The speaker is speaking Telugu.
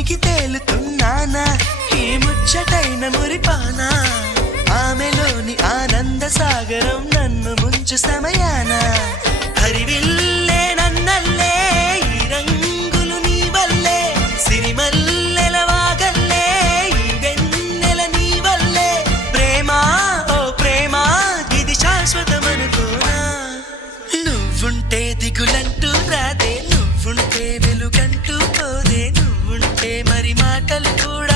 మునిగి తేలుతున్నానా ఈ ముచ్చటైన మురిపానా ఆమెలోని ఆనంద సాగరం నన్ను ముంచు సమయాన హరివిల్లే నన్నల్లే ఈ రంగులు నీ వల్లే సిరిమల్లెల వాగల్లే ఈ వెన్నెల నీ వల్లే ప్రేమ ఓ ప్రేమ ఇది శాశ్వతమనుకోనా నువ్వుంటే దిగులంటూ రాదే నువ్వుంటే వెలుగంటూ పోదే నువ్వుంటే మరి మాటలు కూడా